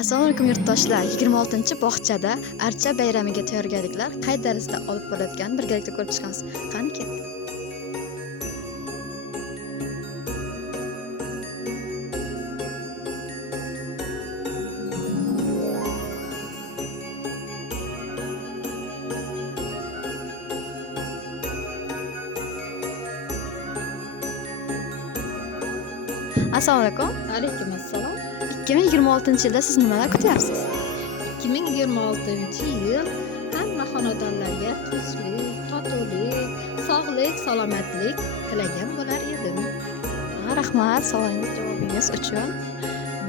Assalomu alaykum yurtdoshlar. 26-bog'chada archa bayramiga tayyorgarliklar qay darajada olib borayotganini birgalikda ko'rib chiqamiz. Qani ket. Assalomu alaykum. Alaykum assalom. 2026-yilda siz nimalar kutyapsiz? 2026-yil hamma xonadonlarga tinchlik, totuvlik, sog'lik, salomatlik tilagan bo'lar edim. Rahmat savolingiz javobingiz uchun.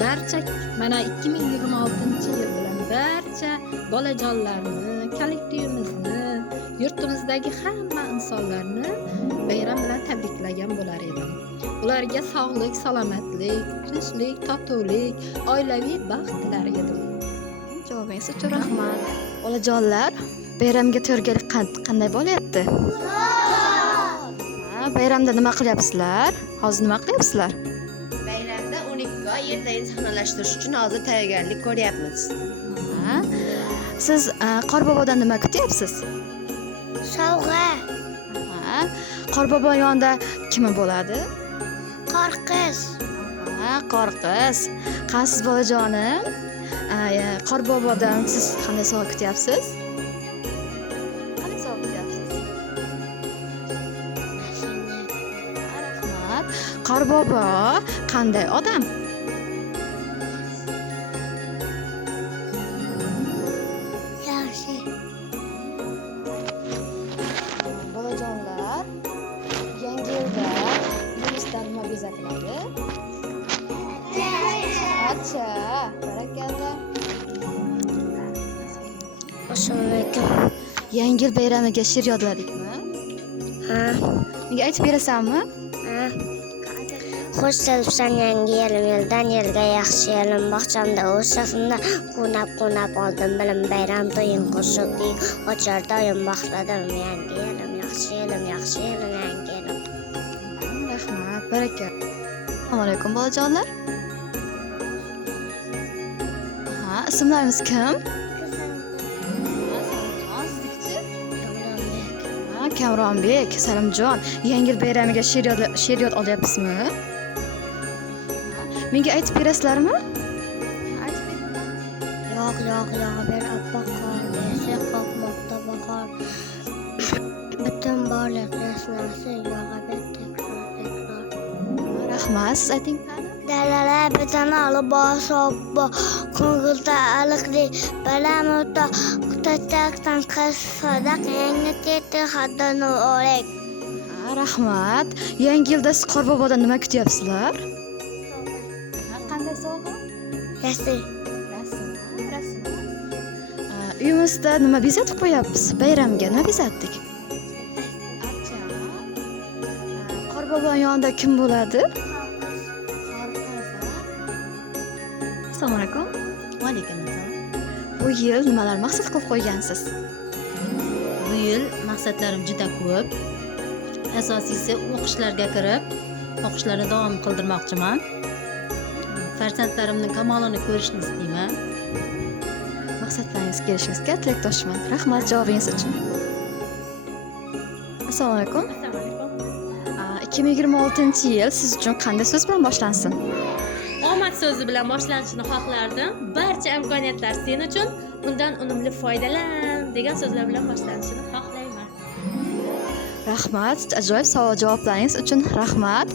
Barcha mana 2026-yil bilan barcha bolajonlarni, kollektivimizni, yurtimizdagi hamma insonlarni bayram bilan tabriklagan bo'lar edim. Ularga sog'lik, salomatlik, tinchlik, totuvlik, oilaviy baxt tilar edim. Javobingiz uchun rahmat. Bolajonlar, bayramga tayyorgarlik qanday bo'lyapti? Bayramda nima qilyapsizlar? Hozir nima qilyapsizlar? Bayramda 12 oy ertaga sahnalash uchun hozir tayyorgarlik ko'ryapmiz. Siz Qorbobodan nima kutyapsiz? Sovg'a, Qorbobo yonida kim bo'ladi? qorqiz, Qorqiz. Qaysiz bolajonim? Qorbobodan siz qanday sovg'a kutyapsiz? Qanday sovg'a kutyapsiz? Rahmat. Qorbobo qanday odam? yaxshi, Bolajonlar, yangi yilda uyimizda nima bezatiladi? Acha, barakalla. assalomu alaykum. Yangi yil bayramiga she'r yodladikmi? Ha, Menga aytib berasanmi? ha. Xush kelibsan yangi yilim, yildan yilga yaxshi yilim. Bog'chamda o'z safimda qunab oldim bilim. Bayram to'yin qo'shiqding, ochar doim bog'ladim. Yangi yilim, yaxshi yilim, yangi yilim. Rahmat, baraka. Assalomu alaykum bolajonlar. Ismlarimiz kim? Kamronbek, Salimjon. Yangi yil bayramiga she'r yod olyapsizmi? Menga aytib berasizlarmi? Yo'q, bir oppoq qor, desa qoqmoqda bahor. Butun borliq rasnasi yog'adi takror. Rahmat, siz ayting. Dalalar bitan olib bosobbo, ko'ngilda aliqlik, balam o'ta, qutachakdan qiz sadaq, yangi teti haddani o'lik. Rahmat. Yangi yilda siz Qorbobodan nima kutyapsizlar? Qanday sovg'a? Rasm. Uyimizda nima bezatib qo'yapmiz? Bayramga nima bezatdik? Qorbobo yonida kim bo'ladi? Assalomu alaykum. Va alaykum assalom. Bu yil nimalar maqsad qilib qo'ygansiz? Bu yil maqsadlarim juda ko'p. Asosiysi o'qishlarga kirib, o'qishlarni davom qildirmoqchiman. Farzandlarimning kamolini ko'rishni istayman. Maqsadlaringizga erishishingizga tilakdoshman. Rahmat javobingiz uchun. Assalomu alaykum. 2026-yil siz uchun qanday so'z bilan boshlansin? Omad so'zi bilan boshlanishini xohlardim. Barcha imkoniyatlar sen uchun, undan unumli foydalan degan so'zlar bilan boshlanishini xohlayman. Rahmat, ajoyib savol javoblaringiz uchun rahmat.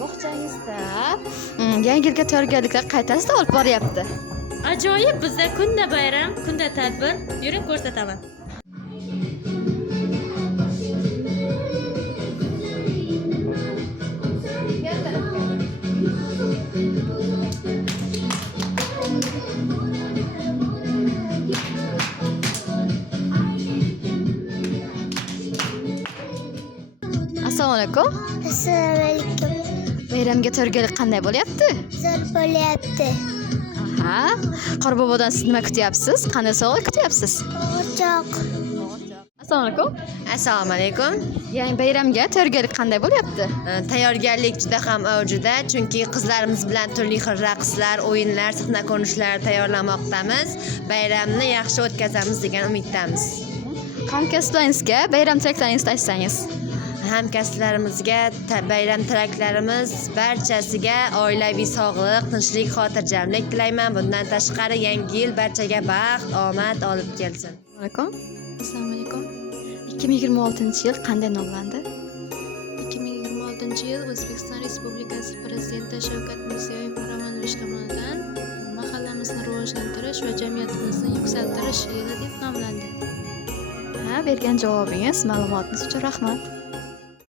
Bog'changizda yangi yilga tayyorgarliklar qay tarzda olib boryapti? Ajoyib, bizda kunda bayram, kunda tadbir. Yuring ko'rsataman. Assalomu alaykum. Assalomu alaykum. Bayramga tayyorgarlik qanday bo'lyapti? Zo'r bo'lyapti. Qorbobodan siz nima kutyapsiz? Qanday sovg'a kutyapsiz? Qo'rchoq. Assalomu alaykum. Assalomu alaykum. Yangi bayramga tayyorgarlik qanday bo'lyapti? Tayyorgarlik juda ham avjida, chunki qizlarimiz bilan turli xil raqslar, o'yinlar, sahna ko'rinishlari tayyorlamoqdamiz. Bayramni yaxshi o'tkazamiz degan umiddamiz. Hamkasblaringizga bayram tilaklaringizni aytsangiz. Hamkasblarimizga bayram tilaklarimiz barchasiga oilaviy sog'lik, tinchlik, xotirjamlik tilayman. Bundan tashqari yangi yil barchaga baxt, omad olib kelsin. Alaykum. Assalomu alaykum. 2026-yil qanday nomlandi? 2026 yil O'zbekiston Respublikasi Prezidenti Shavkat Mirziyoyev Miromonovich tomonidan mahallamizni rivojlantirish va jamiyatimizni yuksaltirish yili deb nomlandi. Bergan javobingiz, ma'lumotingiz uchun rahmat.